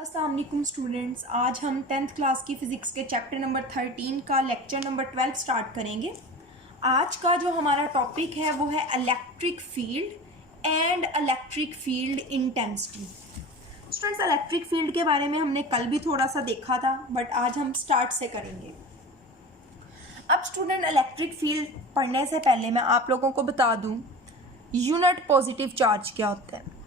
अस्सलाम वालेकुम स्टूडेंट्स, आज हम 10th क्लास की फ़िज़िक्स के चैप्टर नंबर 13 का लेक्चर नंबर 12 स्टार्ट करेंगे। आज का जो हमारा टॉपिक है वो है electric field and electric field intensity. Students, electric field के बारे में हमने कल भी थोड़ा सा देखा था, बट आज हम स्टार्ट से करेंगे। अब स्टूडेंट, इलेक्ट्रिक फील्ड पढ़ने से पहले मैं आप लोगों को बता दूँ यूनिट पॉजिटिव चार्ज क्या होता है।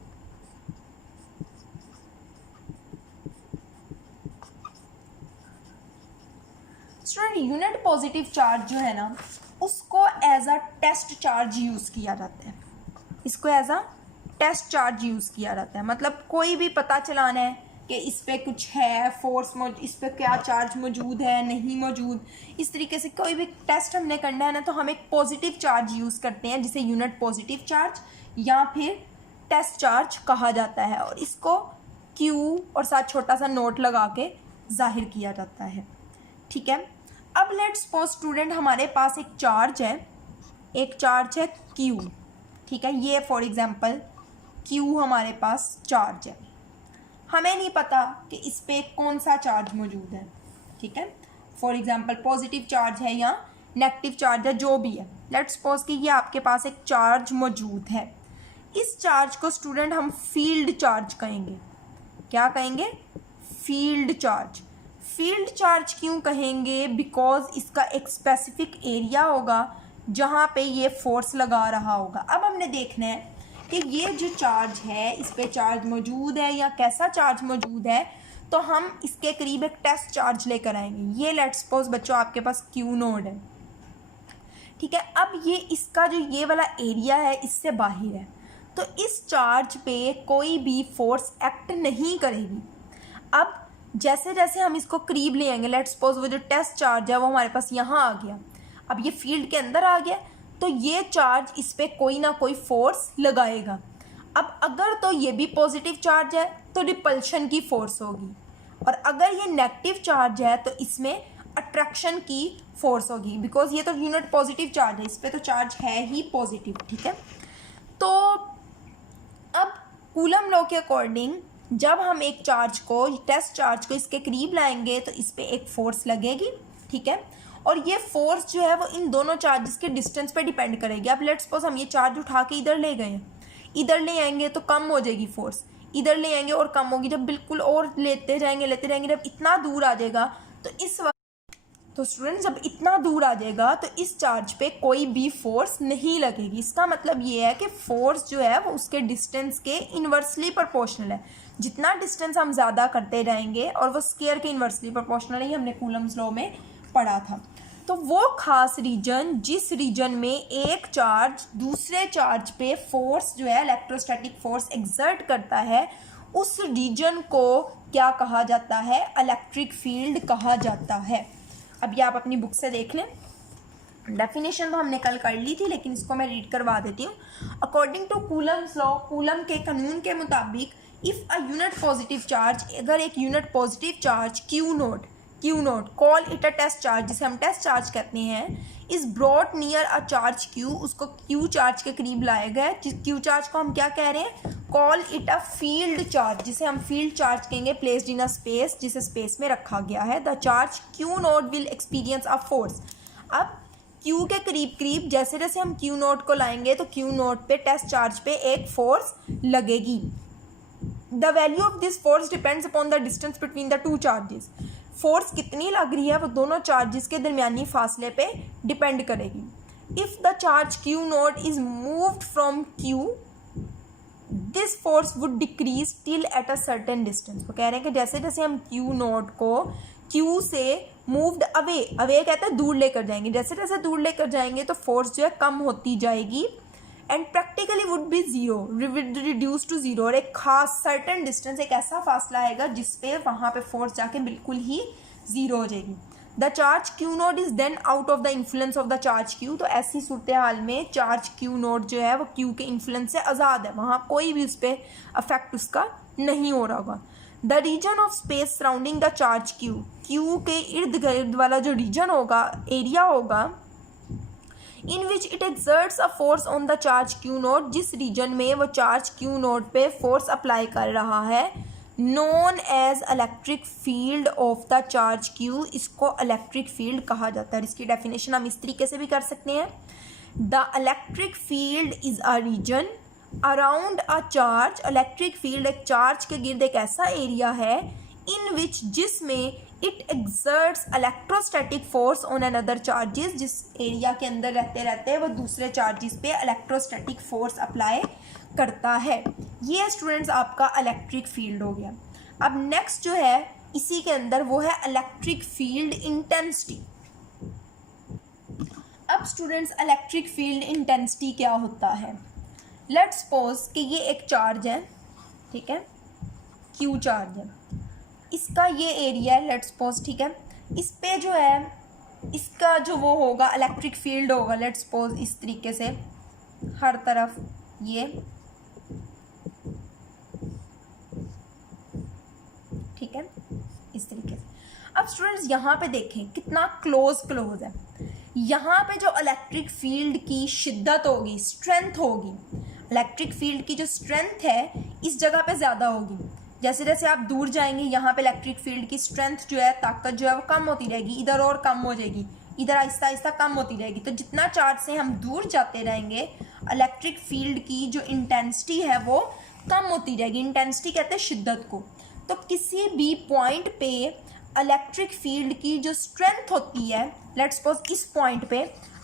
स्टूडेंट, यूनिट पॉजिटिव चार्ज जो है ना, उसको as a test charge use किया जाता है। इसको as a test charge use किया जाता है। मतलब कोई भी पता चलाना है कि इस पर कुछ है फोर्स, इस पर क्या चार्ज मौजूद है नहीं मौजूद, इस तरीके से कोई भी टेस्ट हमने करना है ना, तो हम एक पॉजिटिव चार्ज यूज़ करते हैं जिसे यूनिट पॉजिटिव चार्ज या फिर टेस्ट चार्ज कहा जाता है, और इसको क्यू और साथ छोटा सा नोट लगा के जाहिर किया जाता है। ठीक है, अब लेट्स सपोज स्टूडेंट हमारे पास एक चार्ज है क्यू। ठीक है, ये फॉर एग्जांपल क्यू हमारे पास चार्ज है। हमें नहीं पता कि इस पे कौन सा चार्ज मौजूद है। ठीक है, फॉर एग्जांपल पॉजिटिव चार्ज है या नेगेटिव चार्ज है, जो भी है। लेट्स सपोज कि ये आपके पास एक चार्ज मौजूद है। इस चार्ज को स्टूडेंट हम फील्ड चार्ज कहेंगे। क्या कहेंगे? Field charge. फील्ड चार्ज क्यों कहेंगे? बिकॉज इसका एक स्पेसिफिक एरिया होगा जहाँ पे ये फोर्स लगा रहा होगा। अब हमने देखना है कि ये जो चार्ज है, इस पे चार्ज मौजूद है या कैसा चार्ज मौजूद है, तो हम इसके करीब एक टेस्ट चार्ज लेकर आएंगे। ये लेट्स सपोज बच्चों आपके पास क्यू नोड है। ठीक है, अब ये इसका जो ये वाला एरिया है इससे बाहर है, तो इस चार्ज पे कोई भी फोर्स एक्ट नहीं करेगी। अब जैसे जैसे हम इसको करीब ले आएंगे, लेट्स सपोज वो जो टेस्ट चार्ज है वो हमारे पास यहाँ आ गया, अब ये फील्ड के अंदर आ गया, तो ये चार्ज इस पर कोई ना कोई फोर्स लगाएगा। अब अगर तो ये भी पॉजिटिव चार्ज है तो रिपल्शन की फोर्स होगी, और अगर ये नेगेटिव चार्ज है तो इसमें अट्रैक्शन की फोर्स होगी, बिकॉज ये तो यूनिट पॉजिटिव चार्ज है, इस पर तो चार्ज है ही पॉजिटिव। ठीक है, तो अब कूलम लॉ के अकॉर्डिंग जब हम एक चार्ज को, टेस्ट चार्ज को इसके करीब लाएंगे तो इस पर एक फोर्स लगेगी। ठीक है, और ये फोर्स जो है वो इन दोनों चार्जेस के डिस्टेंस पे डिपेंड करेगी। अब लेट्स सपोज हम ये चार्ज उठा के इधर ले गए, इधर ले आएंगे तो कम हो जाएगी फोर्स, इधर ले आएंगे और कम होगी। जब बिल्कुल और लेते जाएंगे जब इतना दूर आ जाएगा तो स्टूडेंट जब इतना दूर आ जाएगा तो इस चार्ज पे कोई भी फोर्स नहीं लगेगी। इसका मतलब ये है कि फोर्स जो है वो उसके डिस्टेंस के इन्वर्सली प्रोपोर्शनल है। जितना डिस्टेंस हम ज़्यादा करते जाएंगे, और वो स्केयर के इन्वर्सली प्रोपोर्शनल है, ये हमने कूलम्स लॉ में पढ़ा था। तो वो खास रीजन, जिस रीजन में एक चार्ज दूसरे चार्ज पे फोर्स जो है इलेक्ट्रोस्टैटिक फोर्स एक्सर्ट करता है, उस रीजन को क्या कहा जाता है? इलेक्ट्रिक फील्ड कहा जाता है। अब ये आप अपनी बुक से देख लें। डेफिनेशन तो हमने कल कर ली थी, लेकिन इसको मैं रीड करवा देती हूँ। According to Coulomb's law, Coulomb के कानून के मुताबिक, if a unit positive charge, अगर एक unit positive charge Q naught call it a test charge, जिसे हम टेस्ट चार्ज कहते हैं, is brought near a charge q, उसको क्यू चार्ज के करीब लाया गया। जिस क्यू चार्ज को हम क्या कह रहे हैं? Call it a field charge, जिसे हम फील्ड चार्ज कहेंगे। प्लेस्ड इन अ स्पेस, जिसे स्पेस में रखा गया है। The charge Q note will experience a force. अब क्यू के करीब करीब जैसे जैसे हम क्यू नोट को लाएंगे तो क्यू नोट पे, टेस्ट चार्ज पे एक फोर्स लगेगी। The value of this force depends upon the distance between the two charges. Force कितनी लग रही है वो दोनों चार्जेस के दरमियानी फासले पे डिपेंड करेगी। If the charge Q naught is moved from Q, this force would decrease till at a certain distance. वो कह रहे हैं कि जैसे जैसे हम क्यू नोट को क्यू से मूव्ड अवे कहते हैं दूर लेकर जाएंगे, जैसे जैसे दूर लेकर जाएंगे तो फोर्स जो है कम होती जाएगी, and practically would be zero, reduce to zero. और एक खास सर्टेन डिस्टेंस, एक ऐसा फासला आएगा जिसपे वहाँ पे फोर्स जाके बिल्कुल ही जीरो हो जाएगी। The charge Q naught is then out of the influence of the charge q. तो ऐसी सूरत हाल में चार्ज क्यू नोट जो है वो क्यू के इन्फ्लुएंस से आज़ाद है, वहाँ कोई भी उस पर अफेक्ट उसका नहीं हो रहा होगा। The region of space surrounding the charge Q के इर्द गिर्द वाला जो रीजन होगा, एरिया होगा, in which it exerts a force on the charge Q nought, जिस रीजन में वो चार्ज क्यू नोट पे फोर्स अप्लाई कर रहा है, known as electric field of the charge Q, इसको इलेक्ट्रिक फील्ड कहा जाता है। इसकी डेफिनेशन हम इस तरीके से भी कर सकते हैं, the electric field is a region around a charge. Electric field एक चार्ज के गिर्द एक ऐसा एरिया है इन विच, जिसमें it exerts electrostatic force on another charges, जिस एरिया के अंदर रहते रहते वो दूसरे चार्जेस पे इलेक्ट्रोस्टैटिक फोर्स अप्लाई करता है। ये स्टूडेंट्स आपका इलेक्ट्रिक फील्ड हो गया। अब नेक्स्ट जो है इसी के अंदर वो है इलेक्ट्रिक फील्ड इंटेंसिटी। अब स्टूडेंट्स इलेक्ट्रिक फील्ड इंटेंसिटी क्या होता है? लेट्स सपोज कि ये एक चार्ज है, ठीक है, क्यू चार्ज है, इसका ये एरिया है लेट्स सपोज, ठीक है, इस पे जो है इसका जो वो होगा इलेक्ट्रिक फील्ड होगा लेट्स सपोज इस तरीके से हर तरफ ये, ठीक है, इस तरीके से। अब स्टूडेंट्स यहाँ पे देखें कितना क्लोज है। यहाँ पे जो इलेक्ट्रिक फील्ड की शिद्दत होगी, स्ट्रेंथ होगी, इलेक्ट्रिक फील्ड की जो स्ट्रेंथ है इस जगह पे ज़्यादा होगी। जैसे जैसे आप दूर जाएंगे यहाँ पे इलेक्ट्रिक फील्ड की स्ट्रेंथ जो है, ताकत जो है वो कम होती रहेगी, इधर और कम हो जाएगी, इधर आहिस्ता आहिस्ता कम होती रहेगी। तो जितना चार्ज से हम दूर जाते रहेंगे इलेक्ट्रिक फील्ड की जो इंटेंसिटी है वो कम होती रहेगी। इंटेंसिटी कहते हैं शिद्दत को। तो किसी भी पॉइंट पे इलेक्ट्रिक फील्ड की जो स्ट्रेंथ होती है, लेट्स सपोज इस पॉइंट पे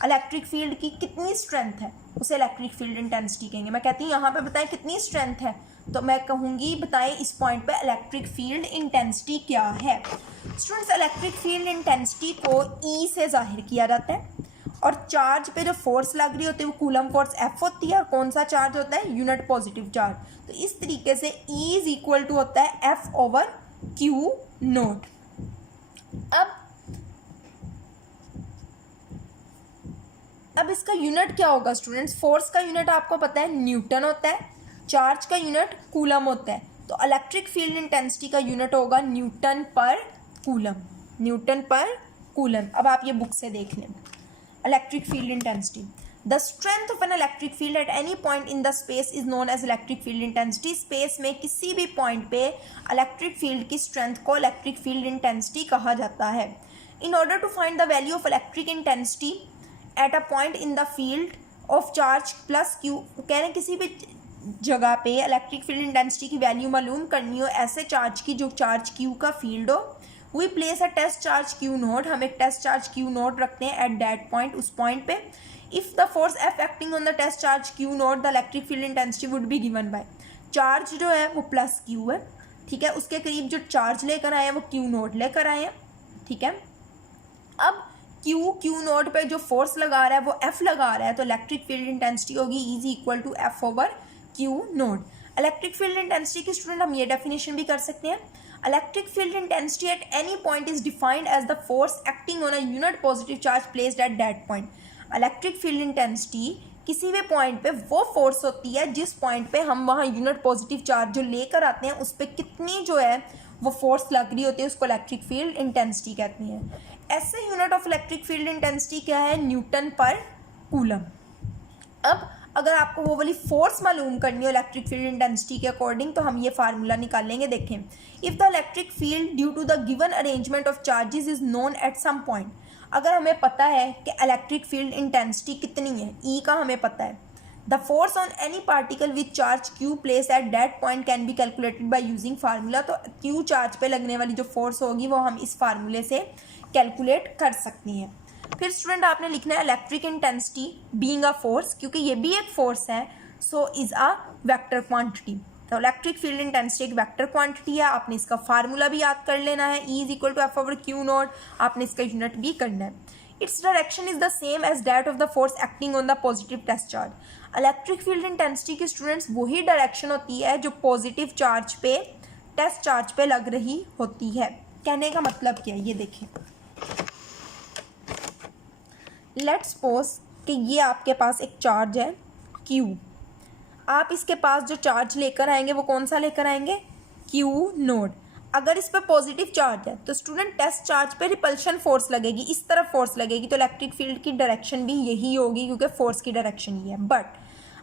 इलेक्ट्रिक फील्ड की कितनी स्ट्रेंथ है उसे इलेक्ट्रिक फील्ड इंटेंसिटी कहेंगे। मैं कहती हूँ यहाँ पे बताएं कितनी स्ट्रेंथ है, तो मैं कहूँगी बताएं इस पॉइंट पे इलेक्ट्रिक फील्ड इंटेंसिटी क्या है। स्टूडेंट्स इलेक्ट्रिक फील्ड इंटेंसिटी को ई से जाहिर किया जाता है और चार्ज पे जो फोर्स लग रही होती है वो कूलम फोर्स एफ होती है। और कौन सा चार्ज होता है? Unit positive charge. तो इस तरीके से ई इज इक्वल टू होता है एफ ओवर क्यू नोट। अब इसका यूनिट क्या होगा स्टूडेंट्स? फोर्स का यूनिट आपको पता है न्यूटन होता है, चार्ज का यूनिट कूलम होता है। तो इलेक्ट्रिक फील्ड इंटेंसिटी का यूनिट होगा newton per Coulomb, newton per Coulomb. अब आप ये बुक से देख लें। Electric field intensity, the strength of an electric field at any point in the space is known as electric field intensity. Space में किसी भी पॉइंट पे इलेक्ट्रिक फील्ड की स्ट्रेंथ को इलेक्ट्रिक फील्ड इंटेंसिटी कहा जाता है। In order to find the value of electric intensity at a point in the field of charge plus q, कह रहे हैं किसी भी जगह पे इलेक्ट्रिक फील्ड इंटेंसिटी की वैल्यू मालूम करनी हो ऐसे चार्ज की जो चार्ज क्यू का फील्ड हो, we place a test charge Q naught, हम एक टेस्ट चार्ज क्यू नोट रखते हैं एट दैट पॉइंट, उस पॉइंट पे। If the force F acting on the test charge Q naught the electric field intensity would be given by, charge जो है वो plus Q है, ठीक है, उसके करीब जो चार्ज लेकर आए हैं वो क्यू नोट लेकर आए हैं, ठीक है। अब क्यू नोट पे जो फोर्स लगा रहा है वो एफ लगा रहा है, तो इलेक्ट्रिक फील्ड इंटेंसिटी होगी is equal to F over q naught. Electric field intensity की स्टूडेंट हम ये डेफिनेशन भी कर सकते हैं, electric field intensity at any point is defined as the force acting on a unit positive charge placed at that point. Electric field intensity किसी भी point पे वो फोर्स होती है जिस पॉइंट पे हम वहाँ यूनिट पॉजिटिव चार्ज जो लेकर आते हैं उस पर कितनी जो है वो फोर्स लग रही होती है, उसको इलेक्ट्रिक फील्ड इंटेंसिटी कहती हैं। ऐसे unit of electric field intensity क्या है? Newton per Coulomb. अब अगर आपको वो वाली फोर्स मालूम करनी हो इलेक्ट्रिक फील्ड इंटेंसिटी के अकॉर्डिंग, तो हम ये फार्मूला निकाल लेंगे। देखें, if the electric field due to the given arrangement of charges is known at some point, अगर हमें पता है कि इलेक्ट्रिक फील्ड इंटेंसिटी कितनी है, ई का हमें पता है, the force on any particle with charge Q place at that point can be calculated by using formula. तो क्यू चार्ज पे लगने वाली जो फोर्स होगी वो हम इस फार्मूले से कैलकुलेट कर सकती हैं। फिर स्टूडेंट आपने लिखना है electric intensity being a force, क्योंकि ये भी एक फोर्स है, so is a vector quantity. तो इलेक्ट्रिक फील्ड इंटेंसिटी एक वेक्टर क्वांटिटी है, आपने इसका फार्मूला भी याद कर लेना है, E is equal to F over q naught, आपने इसका यूनिट भी करना है। Its direction is the same as that of the force acting on the positive test charge. Electric field intensity की स्टूडेंट्स वही डायरेक्शन होती है जो पॉजिटिव चार्ज पे टेस्ट चार्ज पे लग रही होती है। कहने का मतलब क्या है ये देखें, लेट्स सपोज कि ये आपके पास एक चार्ज है Q, आप इसके पास जो चार्ज लेकर आएंगे वो कौन सा लेकर आएंगे? Q note. अगर इस पर पॉजिटिव चार्ज है तो स्टूडेंट टेस्ट चार्ज पे रिपल्शन फोर्स लगेगी, इस तरफ फोर्स लगेगी, तो इलेक्ट्रिक फील्ड की डायरेक्शन भी यही होगी क्योंकि फोर्स की डायरेक्शन ही है। बट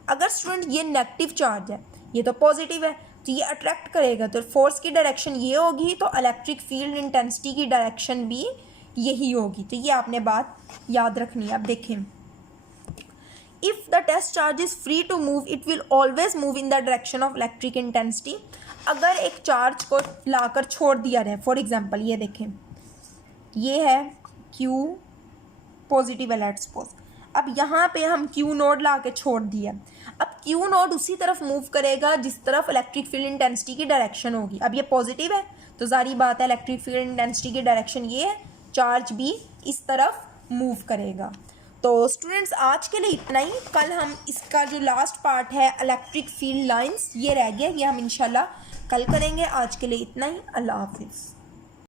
अगर स्टूडेंट ये नेगेटिव चार्ज है, ये तो पॉजिटिव है, तो ये अट्रैक्ट करेगा, तो फोर्स की डायरेक्शन ये होगी, तो इलेक्ट्रिक फील्ड इंटेंसिटी की डायरेक्शन भी यही होगी। तो ये आपने बात याद रखनी है। अब देखें, if the test charge is free to move it will always move in the direction of electric intensity. अगर एक चार्ज को लाकर छोड़ दिया जाए, फॉर एग्जांपल ये देखें, ये है Q पॉजिटिव है लेट्स सपोज। अब यहाँ पे हम Q नोड ला के छोड़ दिया, अब Q नोड उसी तरफ मूव करेगा जिस तरफ इलेक्ट्रिक फील्ड इंटेंसिटी की डायरेक्शन होगी। अब ये पॉजिटिव है तो जारी बात है इलेक्ट्रिक फील्ड इंटेंसिटी की डायरेक्शन ये है, चार्ज भी इस तरफ मूव करेगा। तो स्टूडेंट्स आज के लिए इतना ही। कल हम इसका जो लास्ट पार्ट है इलेक्ट्रिक फील्ड लाइंस ये रह गया, ये हम इंशाल्लाह कल करेंगे। आज के लिए इतना ही। अल्लाह हाफिज़।